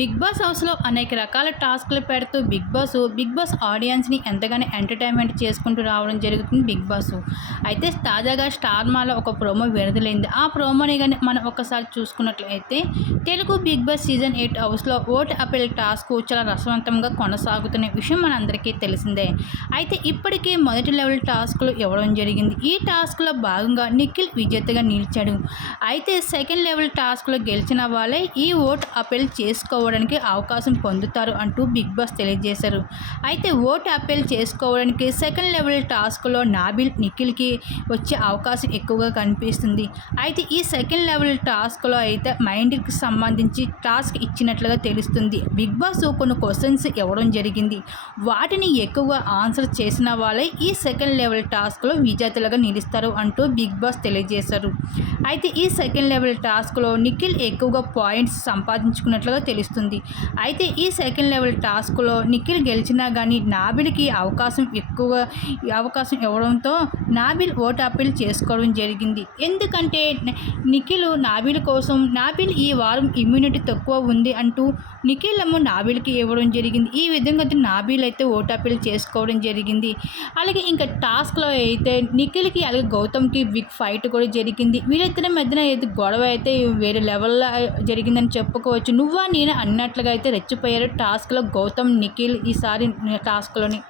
Big boss హౌస్లో అనేక రకాల టాస్క్లు పెడుతూ బిగ్ బాస్ బిగ్ బాస్ ఆడియన్స్ని ఎంతగానో ఎంటర్టైన్మెంట్ చేసుకుంటూ రావడం జరుగుతుంది బిగ్ బాస్. అయితే తాజాగా స్టార్ మాలో ఒక ప్రోమో విడుదలైంది. ఆ ప్రోమోని కానీ మనం ఒకసారి చూసుకున్నట్లయితే Telugu big boss season eight హౌస్లో ఓట్ అపెల్ టాస్క్ చాలా రసవంతంగా కొనసాగుతున్న విషయం మనందరికీ తెలిసిందే. అయితే ఇప్పటికే మొదటి లెవెల్ టాస్క్లు ఇవ్వడం జరిగింది. ఈ టాస్క్లో భాగంగా నిఖిల్ విజేతగా నిలిచాడు. అయితే సెకండ్ లెవెల్ టాస్క్లో గెలిచిన వాళ్ళే ఈ ఓట్ అపెల్ చేసుకోవడానికి అవకాశం పొందుతారు అంటూ బిగ్ బాస్ తెలియజేశారు. అయితే ఓట్ అప్పీల్ చేసుకోవడానికి సెకండ్ లెవెల్ టాస్క్లో నాబిల్ నిఖిల్కి వచ్చే అవకాశం ఎక్కువగా కనిపిస్తుంది. అయితే ఈ సెకండ్ లెవెల్ టాస్క్లో అయితే మైండ్కి సంబంధించి టాస్క్ ఇచ్చినట్లుగా తెలుస్తుంది. బిగ్ బాస్ కొన్ని క్వశ్చన్స్ ఇవ్వడం జరిగింది. వాటిని ఎక్కువగా ఆన్సర్ చేసిన వాళ్ళే ఈ సెకండ్ లెవెల్ టాస్క్లో విజేతలుగా నిలుస్తారు అంటూ బిగ్ బాస్ తెలియజేశారు. అయితే ఈ సెకండ్ లెవెల్ టాస్క్లో నిఖిల్ ఎక్కువగా పాయింట్స్ సంపాదించుకున్నట్లుగా తెలుస్తుంది. అయితే ఈ సెకండ్ లెవెల్ టాస్క్లో నిఖిల్ గెలిచినా కానీ నాబిల్కి అవకాశం ఎక్కువ అవకాశం ఇవ్వడంతో నాబిల్ ఓటాపిల్ అప్పీల్ చేసుకోవడం జరిగింది. ఎందుకంటే నిఖిల్ నాబిల్ కోసం నాబిల్ ఈ వారం ఇమ్యూనిటీ తక్కువ ఉంది అంటూ నిఖిల్ ఏమో నాబిల్కి ఇవ్వడం జరిగింది. ఈ విధంగా అయితే నాబిల్ అయితే ఓట్ అప్పీల్ చేసుకోవడం జరిగింది. అలాగే ఇంకా టాస్క్లో అయితే నిఖిల్కి అలాగే గౌతమ్కి బిగ్ ఫైట్ కూడా జరిగింది. వీళ్ళిద్దరి మధ్యన అయితే గొడవ అయితే వేరే లెవెల్లో జరిగిందని చెప్పుకోవచ్చు. నువ్వా నేను అన్నట్లుగా అయితే రెచ్చిపోయారు. టాస్క్లో గౌతమ్ నిఖిల్ ఈసారి టాస్క్లోని